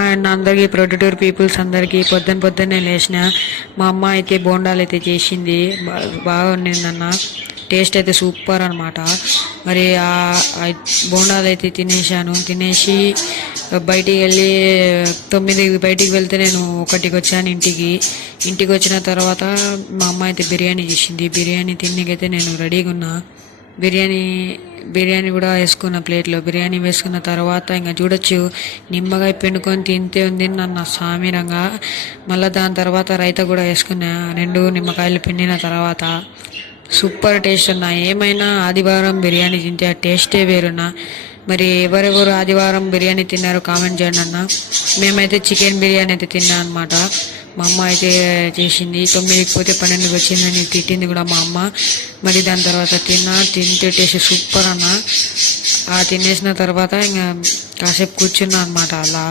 And అందరికీ Proddatur peoples అందరికీ పొద్దున్నే లేచిన. మా అమ్మ అయితే బోండాలు అయితే చేసింది, బాగా ఉండిందన్న. టేస్ట్ అయితే సూపర్ అనమాట. మరి ఆ బోండాలు అయితే తినేసి బయటికి వెళ్ళి 9కి బయటికి వెళ్తే నేను 1కి వచ్చాను ఇంటికి వచ్చిన తర్వాత మా అమ్మ అయితే బిర్యానీ చేసింది. బిర్యానీ తిన్నకైతే నేను రెడీగా ఉన్నా. బిర్యానీ కూడా వేసుకున్న ప్లేట్లో. బిర్యానీ వేసుకున్న తర్వాత ఇంకా చూడొచ్చు, నిమ్మకాయ పిండుకొని తింటే ఉంది నన్ను సామిరంగా. మళ్ళీ దాని తర్వాత రైత కూడా వేసుకున్నా, 2 నిమ్మకాయలు పిండిన తర్వాత. సూపర్ టేస్ట్ అన్న. ఏమైనా ఆదివారం బిర్యానీ తింటే ఆ టేస్టే వేరున్నా. మరి ఎవరెవరు ఆదివారం బిర్యానీ తిన్నారో కామెంట్ చేయండి అన్న. మేమైతే చికెన్ బిర్యానీ అయితే తిన్నా అనమాట. మా అమ్మ అయితే చేసింది. 9కి పోతే 12కి వచ్చిందని తిట్టింది కూడా మా అమ్మ. మరి దాని తర్వాత తింటే టేస్ట్ సూపర్ అన్న. తినేసిన తర్వాత ఇంకా కాసేపు కూర్చున్నా అనమాట అలా.